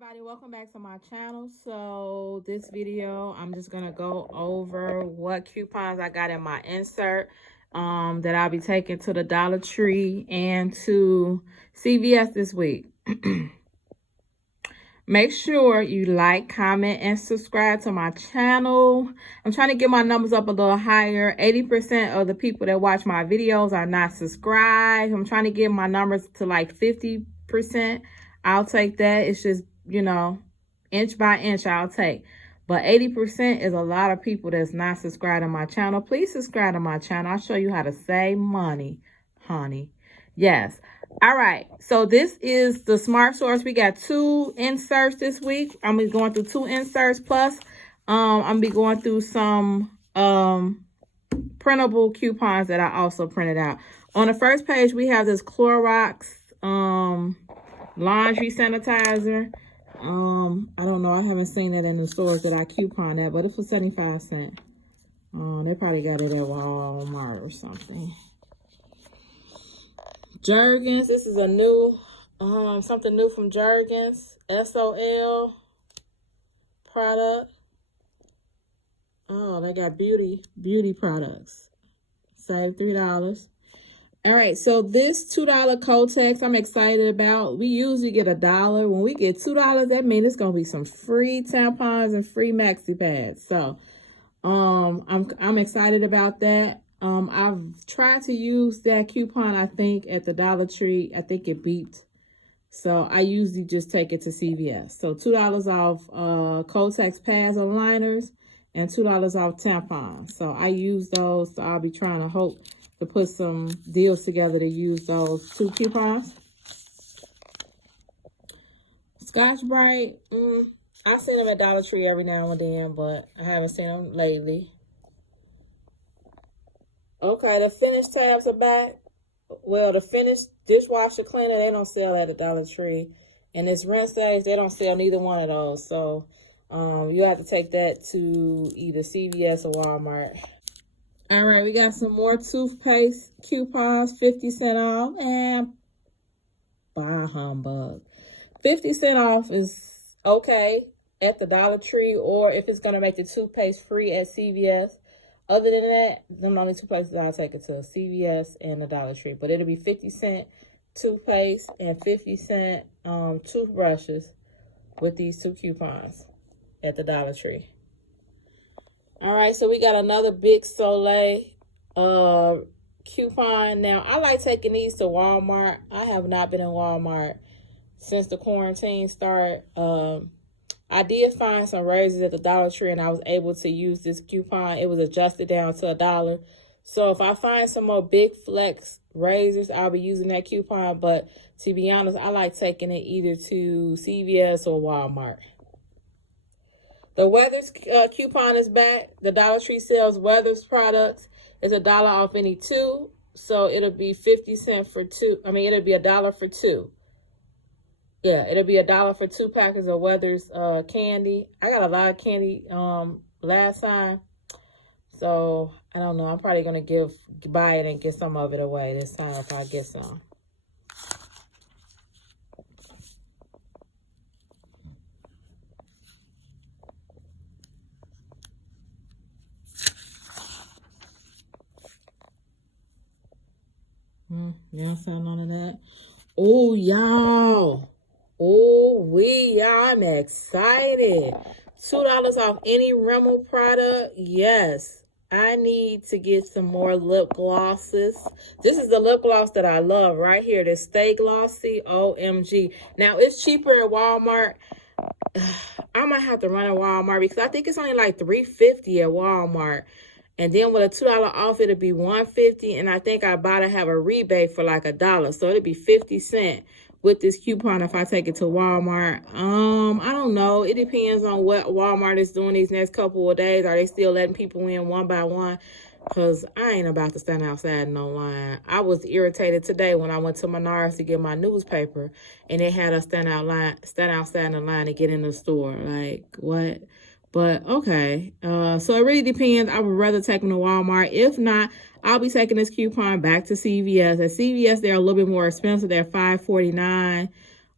everybody, welcome back to my channel. So this video I'm just gonna go over what coupons I got in my insert that I'll be taking to the Dollar Tree and to CVS this week. Make sure you like, comment, and subscribe to my channel. I'm trying to get my numbers up a little higher. 80% of the people that watch my videos are not subscribed. I'm trying to get my numbers to like 50%. I'll take that. It's just, you know, inch by inch I'll take. But 80% is a lot of people that's not subscribed to my channel. Please subscribe to my channel. I'll show you how to save money, honey. Yes. All right. So this is the SmartSource. We got 2 inserts this week. I'm going to be going through 2 inserts plus I'm going to be going through some printable coupons that I also printed out. On the first page, we have this Clorox laundry sanitizer. I don't know. I haven't seen it in the stores that I coupon at, but it's for 75 cents. They probably got it at Walmart or something. Jergens. This is a new, something new from Jergens. SOL product. Oh, they got beauty products. Save $3. All right, so this $2 Kotex I'm excited about. We usually get $1. When we get $2, that means it's gonna be some free tampons and free maxi pads. So I'm excited about that. I've tried to use that coupon, I think, at the Dollar Tree. I think it beeped. So I usually just take it to CVS. So $2 off Kotex pads or liners and $2 off tampons. So I use those. So I'll be trying to hope to put some deals together to use those 2 coupons. Scotch Brite. I've seen them at Dollar Tree every now and then, but I haven't seen them lately. Okay, the finished tabs are back. Well, the finished dishwasher cleaner, they don't sell at the Dollar Tree. And this rinse sage, they don't sell neither one of those. So you have to take that to either CVS or Walmart. All right, we got some more toothpaste coupons, 50 cents off, and bah humbug. 50 cents off is okay at the Dollar Tree, or if it's going to make the toothpaste free at CVS. Other than that, them only 2 places I'll take it to, CVS and the Dollar Tree. But it'll be 50 cent toothpaste and 50 cent toothbrushes with these 2 coupons at the Dollar Tree. All right, so we got another Big Soleil coupon. Now, I like taking these to Walmart. I have not been in Walmart since the quarantine started. I did find some razors at the Dollar Tree, and I was able to use this coupon. It was adjusted down to $1. So if I find some more Big Flex razors, I'll be using that coupon. But to be honest, I like taking it either to CVS or Walmart. The Weathers coupon is back. The Dollar Tree sells Weathers products. It's $1 off any 2. So it'll be 50 cents for 2. I mean, it'll be $1 for 2. Yeah, it'll be $1 for 2 packets of Weathers candy. I got a lot of candy last time. So I don't know. I'm probably gonna buy it and get some of it away this time if I get some. Y'all saw none of that. Oh, y'all. I'm excited. $2 off any Rimmel product. Yes. I need to get some more lip glosses. This is the lip gloss that I love right here. This Stay Glossy. OMG. Now, it's cheaper at Walmart. I might have to run at Walmart because I think it's only like $3.50 at Walmart. And then with a $2 off, it'll be $1.50. And I think I about to have a rebate for like $1. So it'll be 50 cents with this coupon if I take it to Walmart. I don't know. It depends on what Walmart is doing these next couple of days. Are they still letting people in one by one? Because I ain't about to stand outside in no line. I was irritated today when I went to Menards to get my newspaper. And they had us stand outside in the line to get in the store. Like, what? But, okay. So it really depends. I would rather take them to Walmart. If not, I'll be taking this coupon back to CVS. At CVS, they're a little bit more expensive. They're $5.49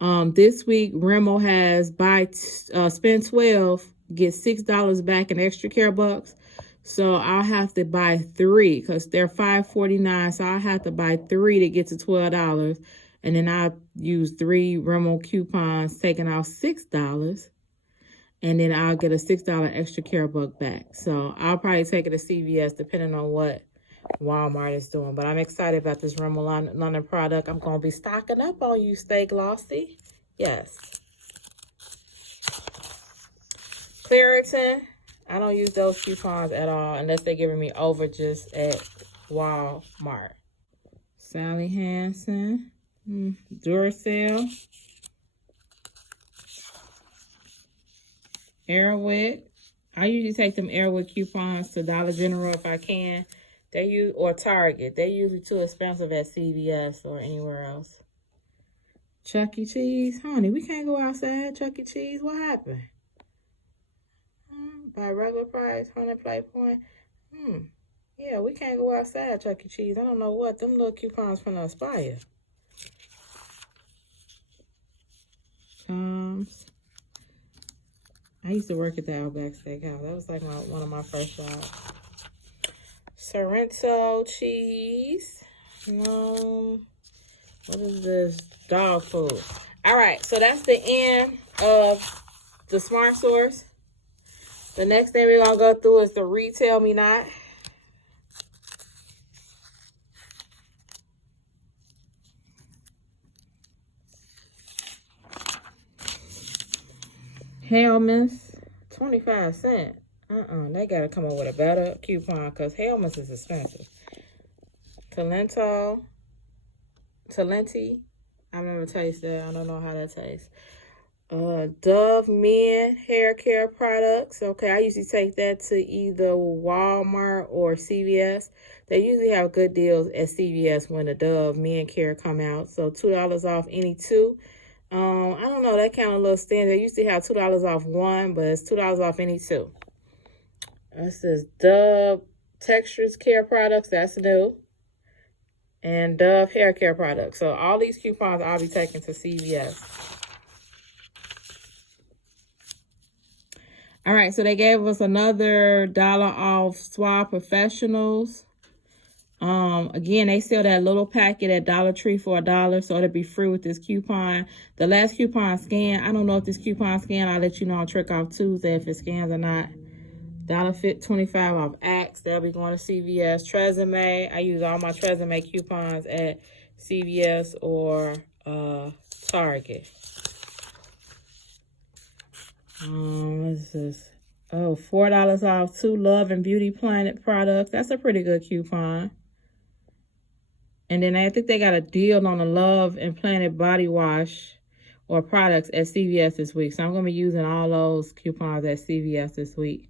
This week, Rimmel has spend 12, get $6 back in extra care bucks. So I'll have to buy 3 because they're $5.49. So I'll have to buy 3 to get to $12. And then I'll use 3 Rimmel coupons, taking off $6. And then I'll get a $6 extra care buck back. So I'll probably take it to CVS depending on what Walmart is doing. But I'm excited about this Rimmel London product. I'm going to be stocking up on you, Stay Glossy. Yes. Claritin. I don't use those coupons at all unless they're giving me overages at Walmart. Sally Hansen. Duracell. Airwick. I usually take them Airwick coupons to Dollar General if I can. Or Target. They're usually too expensive at CVS or anywhere else. Chuck E. Cheese. Honey, we can't go outside. Chuck E. Cheese. What happened? By regular price, 100 play point. Yeah, we can't go outside, Chuck E. Cheese. I don't know what. Them little coupons from the Aspire. I used to work at the Outback Steakhouse. That was like one of my first jobs. Sorrento cheese. What is this? Dog food. All right, so that's the end of the SmartSource. The next thing we're going to go through is the RetailMeNot. Helmets, 25 cents. They got to come up with a better coupon because Helmets is expensive. Talenti. I've never tasted that. I don't know how that tastes. Dove Men hair care products. Okay, I usually take that to either Walmart or CVS. They usually have good deals at CVS when the Dove Men care come out. So $2 off any 2. I don't know, that kind of little stand. They usually have $2 off 1, but it's $2 off any 2. This is Dove Textures Care Products. That's new. And Dove Hair Care Products. So all these coupons I'll be taking to CVS. All right, so they gave us another $1 off Suave Professionals. Again, they sell that little packet at Dollar Tree for $1, so it'll be free with this coupon. The last coupon scan, I don't know if this coupon scan, I'll let you know on Trick Off Tuesday if it scans or not. $1.25 off Axe, they'll be going to CVS. Tresemme, I use all my Tresemme coupons at CVS or Target. What is this? Oh, $4 off 2 Love and Beauty Planet products. That's a pretty good coupon. And then I think they got a deal on the Love and Planet body wash or products at CVS this week. So I'm going to be using all those coupons at CVS this week.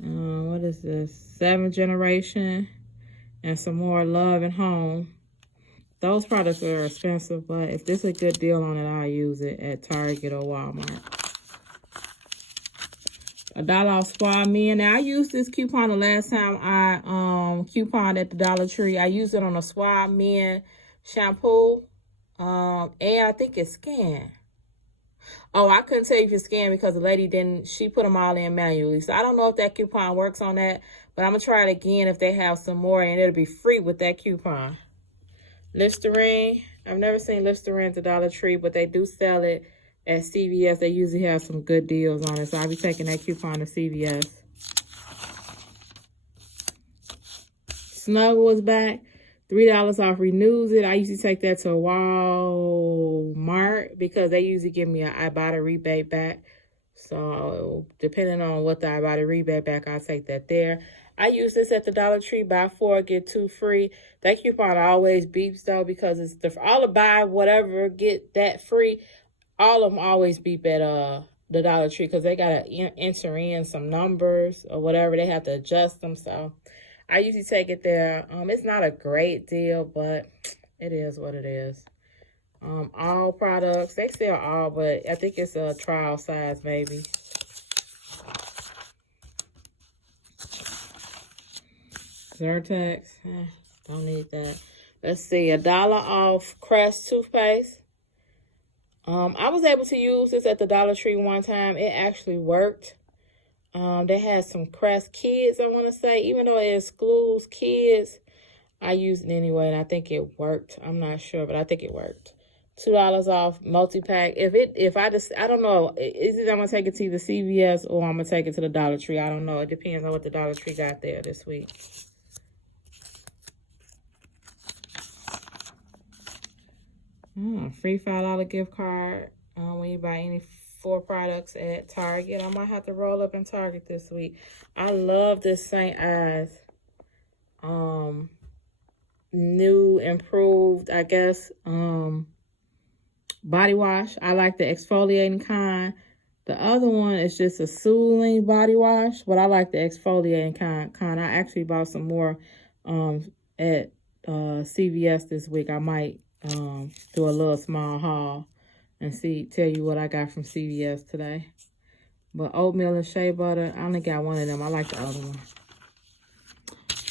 What is this? 7th Generation and some more Love and Home. Those products are expensive, but if there's a good deal on it, I'll use it at Target or Walmart. $1 off Spa Men. Now, I used this coupon the last time I couponed at the Dollar Tree. I used it on a Spa Men shampoo. And I think it's scanned. Oh, I couldn't tell you if it's scanned because the lady she put them all in manually. So I don't know if that coupon works on that. But I'm going to try it again if they have some more. And it'll be free with that coupon. Listerine. I've never seen Listerine at the Dollar Tree, but they do sell it at CVS. They usually have some good deals on it. So I'll be taking that coupon to CVS. Snuggle is back. $3 off Renews It. I usually take that to Walmart because they usually give me an Ibotta rebate back. So depending on what the Ibotta rebate back, I'll take that there. I use this at the Dollar Tree. Buy 4, get 2 free. That coupon always beeps though because it's all the buy whatever, get that free. All of them always beep at the Dollar Tree because they got to enter in some numbers or whatever. They have to adjust them. So I usually take it there. It's not a great deal, but it is what it is. All products, they sell all, but I think it's a trial size maybe. Zyrtex, don't need that. Let's see, $1 off Crest toothpaste. I was able to use this at the Dollar Tree one time. It actually worked. They had some Crest Kids, I want to say. Even though it excludes kids, I used it anyway, and I think it worked. I'm not sure, but I think it worked. $2 off multi-pack. I don't know. Is it I'm going to take it to the CVS or I'm going to take it to the Dollar Tree? I don't know. It depends on what the Dollar Tree got there this week. Free $5 gift card when you buy any 4 products at Target. I might have to roll up in Target this week. I love this St. Ives new, improved, I guess, body wash. I like the exfoliating kind. The other one is just a soothing body wash, but I like the exfoliating kind. I actually bought some more at CVS this week. I might do a little small haul and tell you what I got from CVS today. But oatmeal and shea butter, I only got one of them. I like the other one.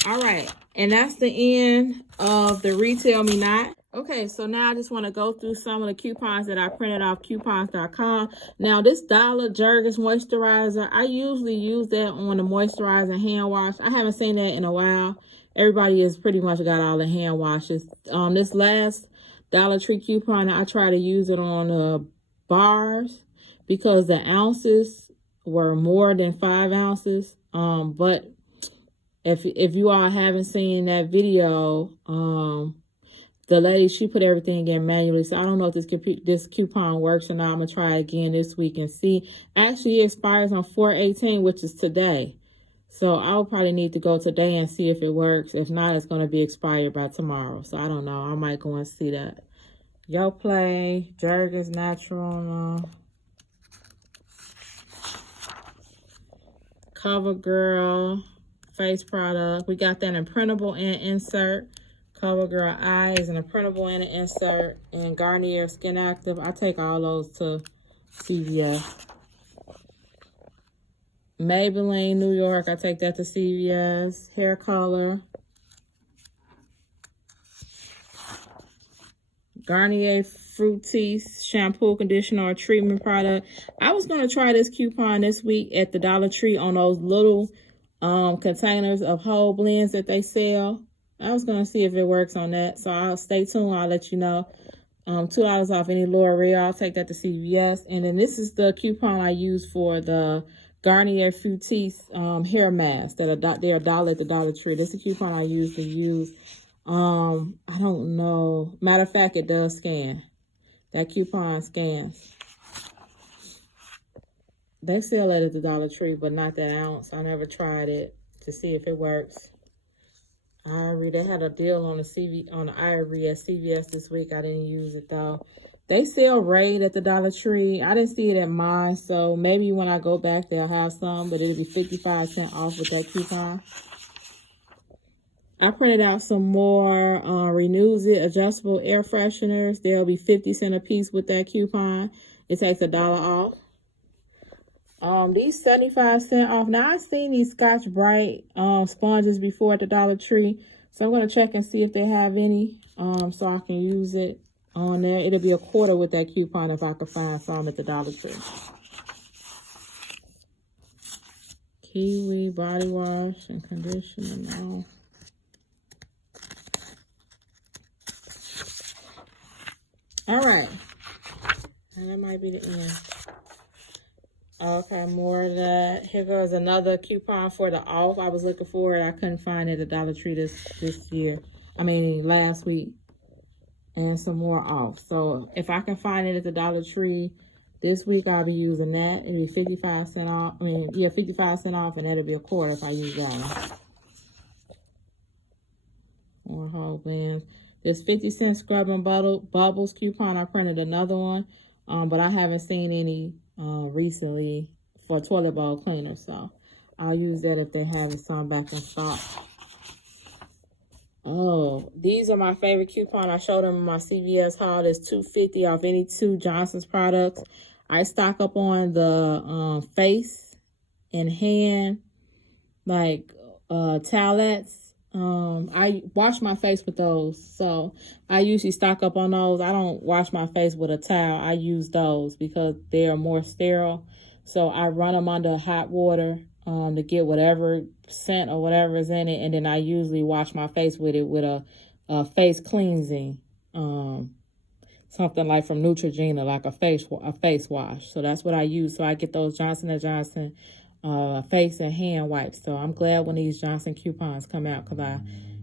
All right, and that's the end of the RetailMeNot. Okay, so now I just want to go through some of the coupons that I printed off coupons.com. Now, this Dollar Jergens moisturizer, I usually use that on the moisturizer hand wash. I haven't seen that in a while. Everybody has pretty much got all the hand washes. This last Dollar Tree coupon, I try to use it on bars because the ounces were more than 5 ounces. But if you all haven't seen that video, the lady, she put everything in manually. So I don't know if this coupon works or not. I'm going to try it again this week and see. Actually, it expires on 4/18, which is today. So I'll probably need to go today and see if it works. If not, it's going to be expired by tomorrow. So I don't know. I might go and see that. Yoplait, Jergens Natural, CoverGirl face product. We got that in printable and insert. CoverGirl Eyes and a printable and an insert. And Garnier Skin Active. I take all those to CVS. Maybelline New York, I take that to CVS. Hair color. Garnier Fructis shampoo, conditioner, or treatment product. I was going to try this coupon this week at the Dollar Tree on those little containers of whole blends that they sell. I was going to see if it works on that. So I'll stay tuned. I'll let you know. $2 off any L'Oreal. I'll take that to CVS. And then this is the coupon I use for the Garnier Fructis hair mask that they're $1 at the Dollar Tree. This is a coupon I usually use. I don't know. Matter of fact, it does scan. That coupon scans. They sell it at the Dollar Tree, but not that ounce. I never tried it to see if it works. Ivory, they had a deal on the Ivory at CVS this week. I didn't use it though. They sell Raid at the Dollar Tree. I didn't see it at mine, so maybe when I go back they'll have some, but it'll be 55 cents off with that coupon. I printed out some more Renews It adjustable air fresheners. They'll be 50 cents a piece with that coupon. It takes $1 off. These 75 cents off. Now, I've seen these Scotch Brite sponges before at the Dollar Tree. So I'm going to check and see if they have any so I can use it on there. It'll be $1/4 with that coupon if I can find some at the Dollar Tree. Kiwi body wash and conditioner. No. All right. And that might be the end. Okay, more of that. Here goes another coupon for the off. I was looking for it. I couldn't find it at Dollar Tree this year. Last week. And some more off. So if I can find it at the Dollar Tree this week, I'll be using that. It'll be 55 cents off. 55 cents off, and that'll be $1/4 if I use that one. More whole blends. This 50 cent scrub and bubbles coupon. I printed another one, but I haven't seen any recently for toilet bowl cleaner, so I'll use that if they have some back in stock. Oh, these are my favorite coupon. I showed them in my CVS haul. There's $2.50 off any 2 Johnson's products. I stock up on the face and hand towelettes. I wash my face with those. So I usually stock up on those. I don't wash my face with a towel. I use those because they are more sterile. So I run them under hot water to get whatever scent or whatever is in it. And then I usually wash my face with it with a face cleansing. Something like from Neutrogena, like a face wash. So that's what I use. So I get those Johnson & Johnson face and hand wipes. So I'm glad when these Johnson coupons come out because I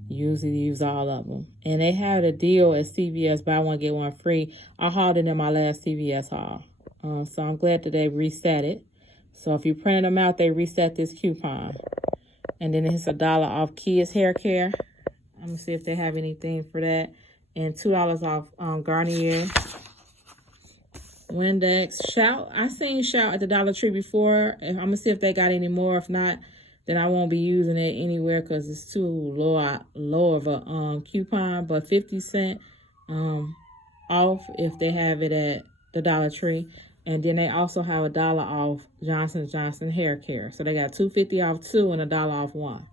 usually use all of them. And they had a deal at CVS, buy one, get one free. I hauled it in my last CVS haul. So I'm glad that they reset it. So if you printed them out, they reset this coupon. And then it's $1 off kids hair care. I'm going to see if they have anything for that. And $2 off Garnier. Windex. Shout. I seen Shout at the Dollar Tree before. I'm going to see if they got any more. If not, then I won't be using it anywhere because it's too low of a coupon. But 50 cents off if they have it at the Dollar Tree. And then they also have $1 off Johnson & Johnson hair care. So they got $2.50 off 2 and $1 off 1.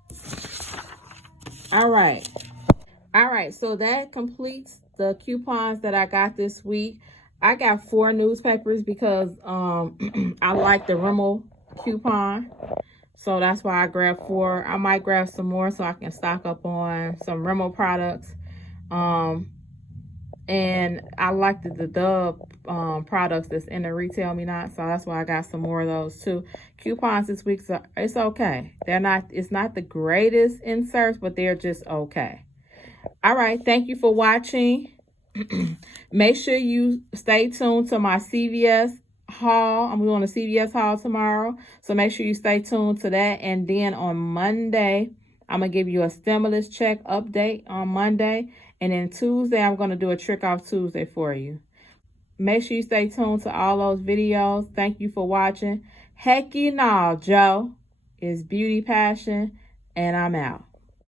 All right. All right, so that completes the coupons that I got this week. I got 4 newspapers because I like the Rimmel coupon. So that's why I grabbed 4. I might grab some more so I can stock up on some Rimmel products. And I like the Dove products that's in the RetailMeNot. So that's why I got some more of those too. Coupons this week, so it's okay. It's not the greatest inserts, but they're just okay. All right, thank you for watching. Make sure you stay tuned to my CVS haul. I'm doing a CVS haul tomorrow, so make sure you stay tuned to that. And then on Monday, I'm going to give you a stimulus check update on Monday. And then Tuesday, I'm going to do a trick off Tuesday for you. Make sure you stay tuned to all those videos. Thank you for watching. Heck you know, Joe is Beauty Passion, and I'm out.